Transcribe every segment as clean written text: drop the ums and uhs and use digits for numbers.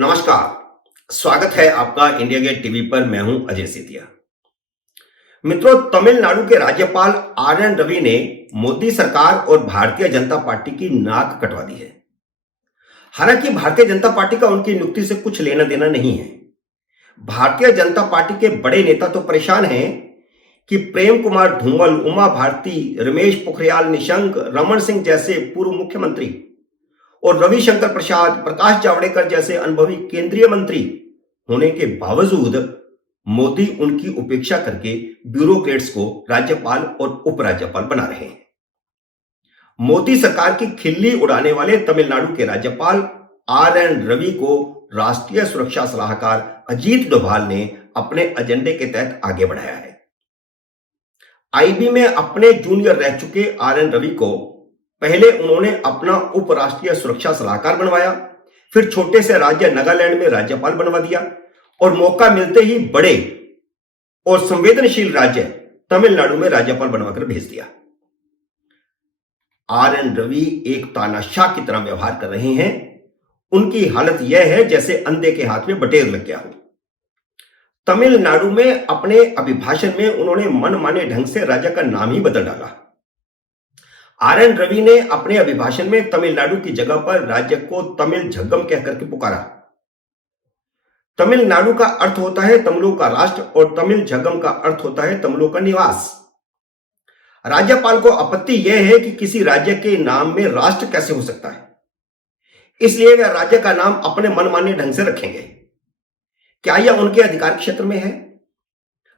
नमस्कार। स्वागत है आपका इंडिया गेट टीवी पर। मैं हूं अजय सेतिया। मित्रों, तमिलनाडु के राज्यपाल आर.एन. रवि ने मोदी सरकार और भारतीय जनता पार्टी की नाक कटवा दी है। हालांकि भारतीय जनता पार्टी का उनकी नियुक्ति से कुछ लेना देना नहीं है। भारतीय जनता पार्टी के बड़े नेता तो परेशान हैं कि प्रेम कुमार धूमल, उमा भारती, रमेश पोखरियाल निशंक, रमन सिंह जैसे पूर्व मुख्यमंत्री और रविशंकर प्रसाद, प्रकाश जावड़ेकर जैसे अनुभवी केंद्रीय मंत्री होने के बावजूद मोदी उनकी उपेक्षा करके ब्यूरोक्रेट्स को राज्यपाल और उपराज्यपाल बना रहे हैं। मोदी सरकार की खिल्ली उड़ाने वाले तमिलनाडु के राज्यपाल आर.एन. रवि को राष्ट्रीय सुरक्षा सलाहकार अजीत डोभाल ने अपने एजेंडे के तहत आगे बढ़ाया है। आईबी में अपने जूनियर रह चुके आर.एन. रवि को पहले उन्होंने अपना उपराष्ट्रीय सुरक्षा सलाहकार बनवाया, फिर छोटे से राज्य नागालैंड में राज्यपाल बनवा दिया और मौका मिलते ही बड़े और संवेदनशील राज्य तमिलनाडु में राज्यपाल बनवाकर भेज दिया। आर.एन. रवि एक तानाशाह की तरह व्यवहार कर रहे हैं। उनकी हालत यह है जैसे अंधे के हाथ में बटेर लग गया हो। तमिलनाडु में अपने अभिभाषण में उन्होंने मनमाने ढंग से राज्य का नाम ही बदल डाला। आर.एन. रवि ने अपने अभिभाषण में तमिलनाडु की जगह पर राज्य को तमिल झग्गम कहकर के पुकारा। तमिलनाडु का अर्थ होता है तमिलों का राष्ट्र और तमिल झग्गम का अर्थ होता है तमिलों का निवास। राज्यपाल को आपत्ति यह है कि किसी राज्य के नाम में राष्ट्र कैसे हो सकता है, इसलिए वे राज्य का नाम अपने मनमाने ढंग से रखेंगे। क्या यह उनके अधिकार क्षेत्र में है?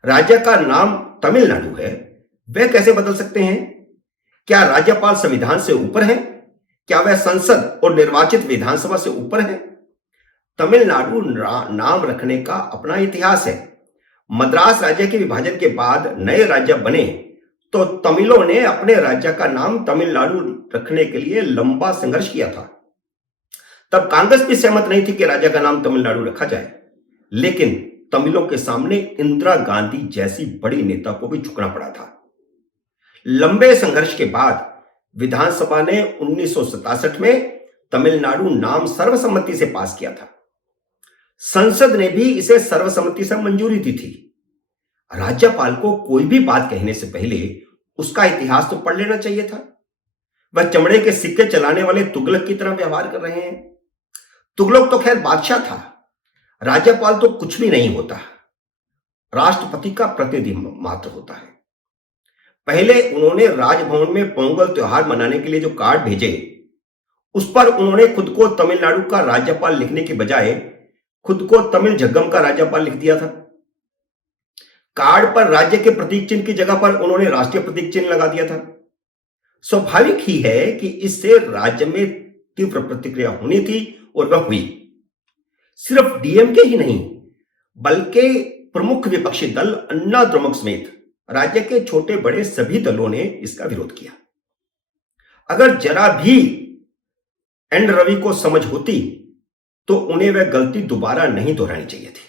राज्य का नाम तमिलनाडु है, वे कैसे बदल सकते हैं? क्या राज्यपाल संविधान से ऊपर है? क्या वह संसद और निर्वाचित विधानसभा से ऊपर है? तमिलनाडु नाम रखने का अपना इतिहास है। मद्रास राज्य के विभाजन के बाद नए राज्य बने तो तमिलों ने अपने राज्य का नाम तमिलनाडु रखने के लिए लंबा संघर्ष किया था। तब कांग्रेस भी सहमत नहीं थी कि राज्य का नाम तमिलनाडु रखा जाए, लेकिन तमिलों के सामने इंदिरा गांधी जैसी बड़ी नेता को भी झुकना पड़ा था। लंबे संघर्ष के बाद विधानसभा ने 1967 में तमिलनाडु नाम सर्वसम्मति से पास किया था। संसद ने भी इसे सर्वसम्मति से मंजूरी दी थी। राज्यपाल को कोई भी बात कहने से पहले उसका इतिहास तो पढ़ लेना चाहिए था। वह चमड़े के सिक्के चलाने वाले तुगलक की तरह व्यवहार कर रहे हैं। तुगलक तो खैर बादशाह था, राज्यपाल तो कुछ भी नहीं होता, राष्ट्रपति का प्रतिनिधि मात्र होता है। पहले उन्होंने राजभवन में पोंगल त्योहार मनाने के लिए जो कार्ड भेजे, उस पर उन्होंने खुद को तमिलनाडु का राज्यपाल लिखने के बजाय खुद को तमिल झग्गम का राज्यपाल लिख दिया था। कार्ड पर राज्य के प्रतीक चिन्ह की जगह पर उन्होंने राष्ट्रीय प्रतीक चिन्ह लगा दिया था। स्वाभाविक ही है कि इससे राज्य में तीव्र प्रतिक्रिया होनी थी और वह हुई। सिर्फ डीएमके ही नहीं, बल्कि प्रमुख विपक्षी दल अन्ना द्रमुक समेत राज्य के छोटे बड़े सभी दलों ने इसका विरोध किया। अगर जरा भी एन रवि को समझ होती तो उन्हें वह गलती दोबारा नहीं दोहरानी चाहिए थी,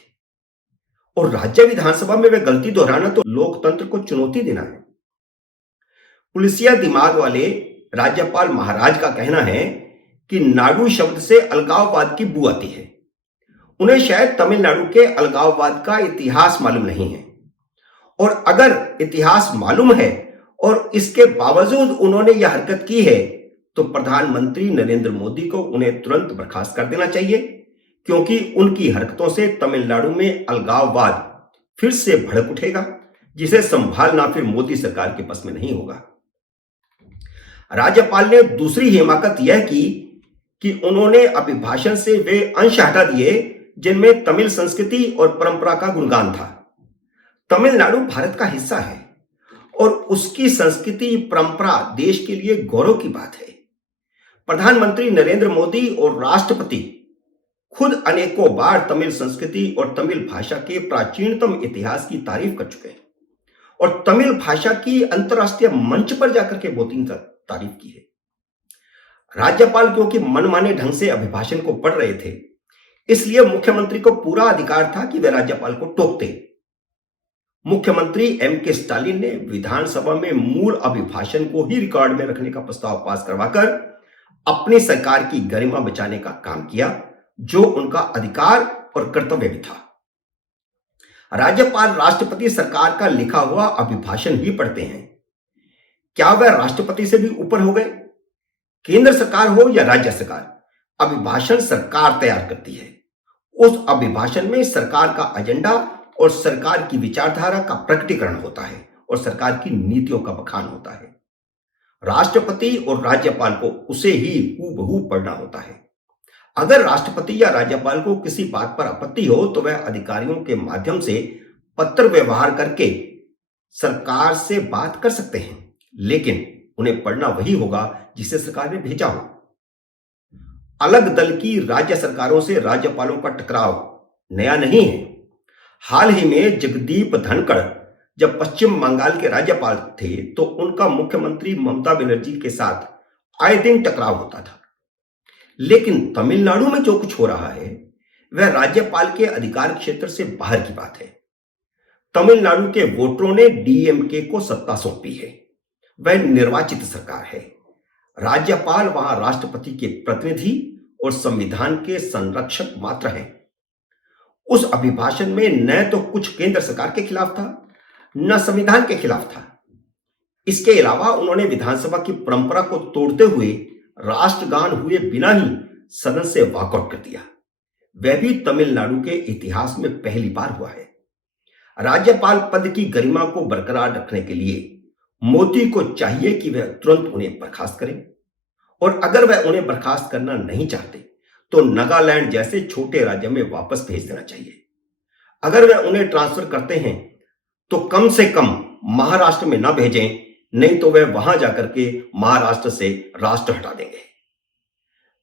और राज्य विधानसभा में वह गलती दोहराना तो लोकतंत्र को चुनौती देना है। पुलिसिया दिमाग वाले राज्यपाल महाराज का कहना है कि नाडु शब्द से अलगाववाद की बू आती है। उन्हें शायद तमिलनाडु के अलगाववाद का इतिहास मालूम नहीं है, और अगर इतिहास मालूम है और इसके बावजूद उन्होंने यह हरकत की है तो प्रधानमंत्री नरेंद्र मोदी को उन्हें तुरंत बर्खास्त कर देना चाहिए, क्योंकि उनकी हरकतों से तमिलनाडु में अलगाववाद फिर से भड़क उठेगा, जिसे संभालना फिर मोदी सरकार के बस में नहीं होगा। राज्यपाल ने दूसरी हिमाकत यह की कि उन्होंने अभिभाषण से वे अंश हटा दिए जिनमें तमिल संस्कृति और परंपरा का गुणगान था। तमिलनाडु भारत का हिस्सा है और उसकी संस्कृति परंपरा देश के लिए गौरव की बात है। प्रधानमंत्री नरेंद्र मोदी और राष्ट्रपति खुद अनेकों बार तमिल संस्कृति और तमिल भाषा के प्राचीनतम इतिहास की तारीफ कर चुके हैं और तमिल भाषा की अंतर्राष्ट्रीय मंच पर जाकर के बहुत ही तारीफ की है। राज्यपाल क्योंकि मनमाने ढंग से अभिभाषण को पढ़ रहे थे, इसलिए मुख्यमंत्री को पूरा अधिकार था कि वे राज्यपाल को टोकते। मुख्यमंत्री एम.के. स्टालिन ने विधानसभा में मूल अभिभाषण को ही रिकॉर्ड में रखने का प्रस्ताव पास करवाकर अपनी सरकार की गरिमा बचाने का काम किया जो उनका अधिकार और कर्तव्य भी था। राज्यपाल राष्ट्रपति सरकार का लिखा हुआ अभिभाषण ही पढ़ते हैं। क्या वह राष्ट्रपति से भी ऊपर हो गए? केंद्र सरकार हो या राज्य सरकार, अभिभाषण सरकार तैयार करती है। उस अभिभाषण में सरकार का एजेंडा और सरकार की विचारधारा का प्रकटीकरण होता है और सरकार की नीतियों का बखान होता है। राष्ट्रपति और राज्यपाल को उसे ही हूबहू पढ़ना होता है। अगर राष्ट्रपति या राज्यपाल को किसी बात पर आपत्ति हो तो वह अधिकारियों के माध्यम से पत्र व्यवहार करके सरकार से बात कर सकते हैं, लेकिन उन्हें पढ़ना वही होगा जिसे सरकार ने भेजा हो। अलग दल की राज्य सरकारों से राज्यपालों का टकराव नया नहीं है। हाल ही में जगदीप धनखड़ जब पश्चिम बंगाल के राज्यपाल थे तो उनका मुख्यमंत्री ममता बनर्जी के साथ आए दिन टकराव होता था। लेकिन तमिलनाडु में जो कुछ हो रहा है वह राज्यपाल के अधिकार क्षेत्र से बाहर की बात है। तमिलनाडु के वोटरों ने डीएमके को सत्ता सौंपी है, वह निर्वाचित सरकार है। राज्यपाल वहां राष्ट्रपति के प्रतिनिधि और संविधान के संरक्षक मात्र हैं। उस अभिभाषण में न तो कुछ केंद्र सरकार के खिलाफ था, न संविधान के खिलाफ था। इसके अलावा उन्होंने विधानसभा की परंपरा को तोड़ते हुए राष्ट्रगान हुए बिना ही सदन से वॉकआउट कर दिया। वह भी तमिलनाडु के इतिहास में पहली बार हुआ है। राज्यपाल पद की गरिमा को बरकरार रखने के लिए मोदी को चाहिए कि वह तुरंत उन्हें बर्खास्त करें, और अगर वह उन्हें बर्खास्त करना नहीं चाहते तो नागालैंड जैसे छोटे राज्य में वापस भेज देना चाहिए। अगर वह उन्हें ट्रांसफर करते हैं तो कम से कम महाराष्ट्र में ना भेजें, नहीं तो वह वहां जाकर के महाराष्ट्र से राष्ट्र हटा देंगे।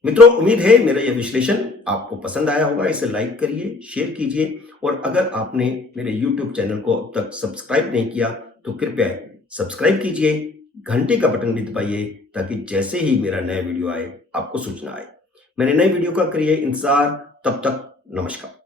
मित्रों, उम्मीद है मेरा यह विश्लेषण आपको पसंद आया होगा। इसे लाइक करिए, शेयर कीजिए, और अगर आपने मेरे YouTube चैनल को अब तक सब्सक्राइब नहीं किया तो कृपया सब्सक्राइब कीजिए, घंटी का बटन भी दबाइए ताकि जैसे ही मेरा नया वीडियो आए आपको सूचना आए। मेरे नए वीडियो का करिए इंतजार। तब तक नमस्कार।